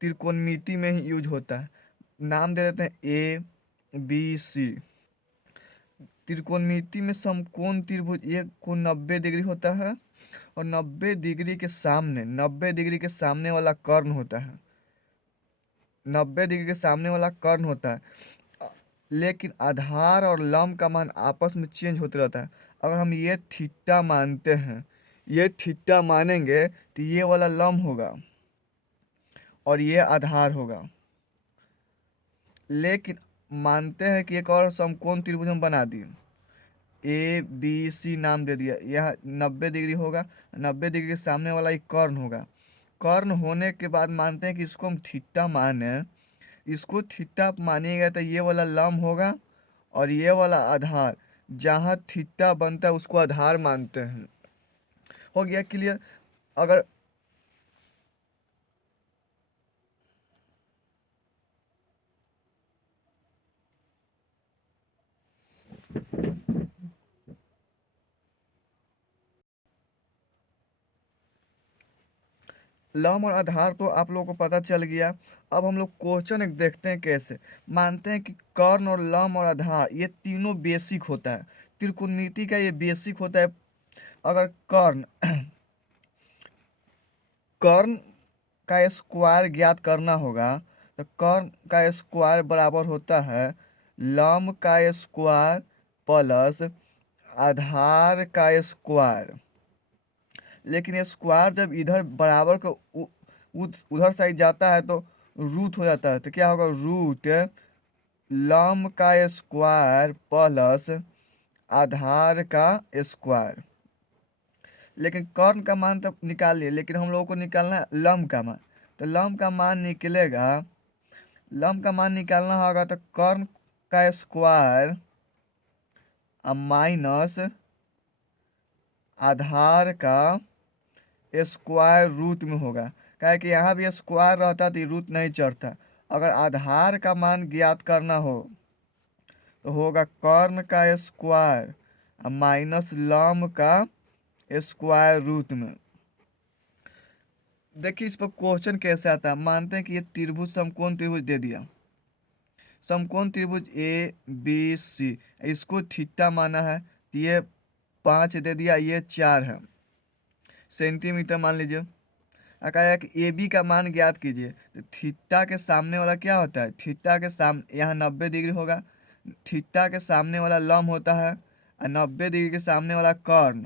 त्रिकोणमिति में ही यूज होता है। नाम दे देते हैं ए बी सी। त्रिकोणमिति में समकोण त्रिभुज एक कोण 90 डिग्री होता है और 90 डिग्री के सामने वाला कर्ण होता है। 90 डिग्री के सामने वाला कर्ण होता है। लेकिन आधार और लंब का मान आपस में चेंज होते रहता है। अगर हम ये थीटा मानते हैं, ये थीटा मानेंगे तो ये वाला लंब होगा और ये आधार होगा। लेकिन मानते हैं कि एक और समकोण त्रिभुज हम बना दिए, ए बी सी नाम दे दिया। यह 90 डिग्री होगा, 90 डिग्री के सामने वाला एक कर्ण होगा। कर्ण होने के बाद मानते हैं कि इसको हम थीटा माने। इसको थीटा मानिएगा तो ये वाला लंब होगा और ये वाला आधार। जहाँ थीटा बनता है उसको आधार मानते हैं। हो गया क्लियर। अगर लंब और आधार तो आप लोगों को पता चल गया। अब हम लोग क्वेश्चन एक देखते हैं कैसे। मानते हैं कि कर्ण और लंब और आधार ये तीनों बेसिक होता है, त्रिकोणमिति का ये बेसिक होता है। अगर कर्ण कर्ण का स्क्वायर ज्ञात करना होगा तो कर्ण का स्क्वायर बराबर होता है लंब का स्क्वायर प्लस आधार का स्क्वायर। लेकिन स्क्वायर जब इधर बराबर का उधर साइड जाता है तो रूट हो जाता है। तो क्या होगा, रूट लंब का स्क्वायर प्लस आधार का स्क्वायर। लेकिन कर्ण का मान तो निकाल लिए, लेकिन हम लोगों को निकालना है लंब का मान। तो लंब का मान निकलेगा, लंब का मान निकालना होगा तो कर्ण का स्क्वायर माइनस आधार का स्क्वायर रूट में होगा। क्या है कि यहाँ भी स्क्वायर रहता तो रूट नहीं चढ़ता। अगर आधार का मान ज्ञात करना हो तो होगा कर्ण का स्क्वायर माइनस लंब का स्क्वायर रूट में। देखिए इस पर क्वेश्चन कैसे आता है। मानते हैं कि ये त्रिभुज समकोण त्रिभुज दे दिया, समकोण त्रिभुज ए बी सी, इसको थीटा माना है तो ये 5 दे दिया, ये 4 है सेंटीमीटर मान लीजिए। कहा है कि ए बी का मान ज्ञात कीजिए। तो थीटा के सामने वाला क्या होता है, थीटा के सामने यहाँ 90 डिग्री होगा। थीटा के सामने वाला लंब होता है और 90 डिग्री के सामने वाला कर्ण,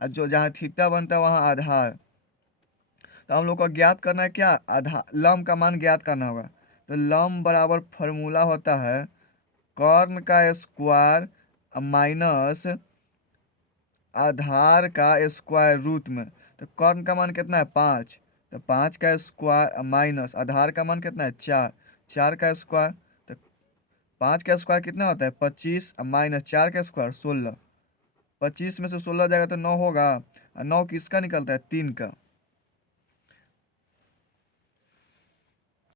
और जो जहाँ थीटा बनता है वहाँ आधार। तो हम लोग को ज्ञात करना है क्या, आधार लंब का मान ज्ञात करना होगा। तो लंब बराबर फॉर्मूला होता है कर्ण का स्क्वायर माइनस आधार का स्क्वायर रूट में। तो कर्ण का मान कितना है 5, तो 5 का स्क्वायर माइनस आधार का मान कितना है 4, 4 का स्क्वायर। तो 5 का स्क्वायर कितना होता है 25 माइनस 4 का स्क्वायर 16। 25 में से 16 जाएगा तो 9 होगा, और 9 किसका निकलता है 3 का।